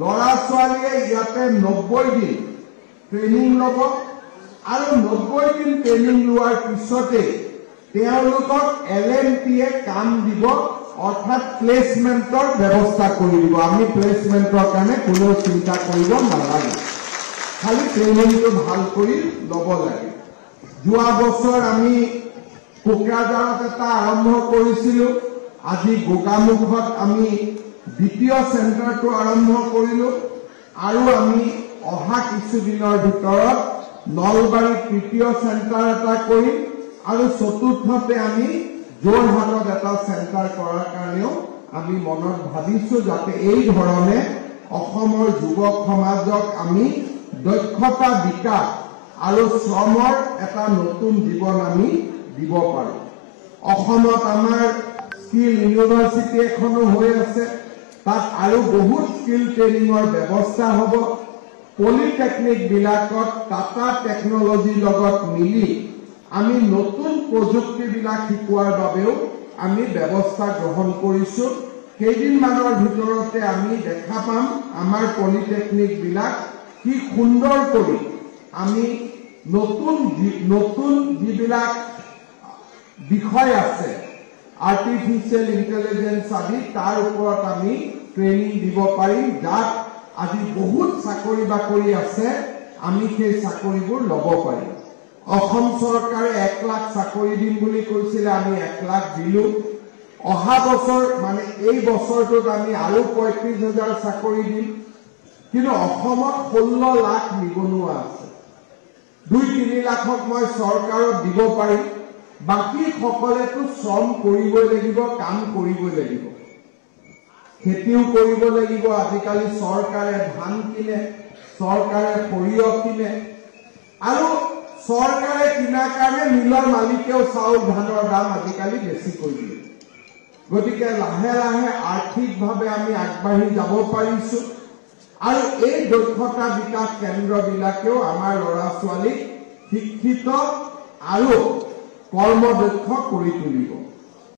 লৰা ছোৱালীয়ে ইয়াতে 90 দিন ট্ৰেইনিং ল'ব আৰু 90 দিন ট্ৰেইনিং লোৱাৰ পিছতে তেওঁলোকক LMTয়ে কাম দিব অৰ্থাৎ প্লেসমেন্টৰ ব্যৱস্থা কৰি দিব। আমি প্লেসমেন্টৰ কাৰণে কোনো চিন্তা কৰিব নালাগে, খালি ট্ৰেইনিংটো ভাল কৰি ল'ব লাগে। যোৱা বছৰ আমি কোকৰাঝাৰত এটা আৰম্ভ কৰিছিলো, আজি গোগামুখত আমি দ্বিতীয় চেণ্টাৰটো আৰম্ভ কৰিলো আৰু আমি অহা কিছুদিনৰ ভিতৰত নলবাৰীত তৃতীয় চেণ্টাৰ এটা কৰিম আৰু চতুৰ্থতে আমি যোৰহাটত এটা চেণ্টাৰ কৰাৰ কাৰণেও আমি মনত ভাবিছো, যাতে এই ধৰণে অসমৰ যুৱক সমাজক আমি দক্ষতা বিকাশ আৰু শ্ৰমৰ এটা নতুন জীৱন আমি দিব পাৰো। অসমত আমাৰ স্কিল ইউনিভাৰ্চিটি এখনো হৈ আছে, তাত আৰু বহুত স্কিল ট্ৰেইনিঙৰ ব্যৱস্থা হ'ব। পলিটেকনিক বিলাকত টাটা টেকনলজিৰ লগত মিলি আমি নতুন প্ৰযুক্তিবিলাক শিকোৱাৰ বাবেও আমি ব্যৱস্থা গ্ৰহণ কৰিছো। কেইদিনমানৰ ভিতৰতে আমি দেখা পাম আমাৰ পলিটেকনিক বিলাক কি সুন্দৰ কৰি আমি নতুন যিবিলাক বিষয় আছে আৰ্টিফিচিয়েল ইন্টেলিজেন্স আদি তাৰ ওপৰত আমি ট্ৰেইনিং দিব পাৰিম, যাক আজি বহুত চাকৰি বাকৰি আছে, আমি সেই চাকৰিবোৰ ল'ব পাৰিম। অসম চৰকাৰে 1 লাখ চাকৰি দিম বুলি কৈছিলে, আমি 1 লাখ দিলো। অহা বছৰ মানে এই বছৰটোত আমি আৰু 35,000 চাকৰি দিম, কিন্তু অসমত 16 লাখ নিবনুৱা আছে। 2-3 লাখক মই চৰকাৰক দিব পাৰিম, বাকী সকলেতো শ্ৰম কৰিবই লাগিব, কাম কৰিবই লাগিব, খেতিও কৰিব লাগিব। আজিকালি চৰকাৰে ধান কিনে, চৰকাৰে সৰিয়হ কিনে আৰু চৰকাৰে কিনাৰ কাৰণে মিলৰ মালিকেও চাউল ধানৰ দাম আজিকালি বেছি কৰি দিয়ে। গতিকে লাহে লাহে আৰ্থিকভাৱে আমি আগবাঢ়ি যাব পাৰিছো আৰু এই দক্ষতা বিকাশ কেন্দ্ৰবিলাকেও আমাৰ ল'ৰা ছোৱালীক শিক্ষিত আৰু কৰ্মদক্ষ কৰি তুলিব।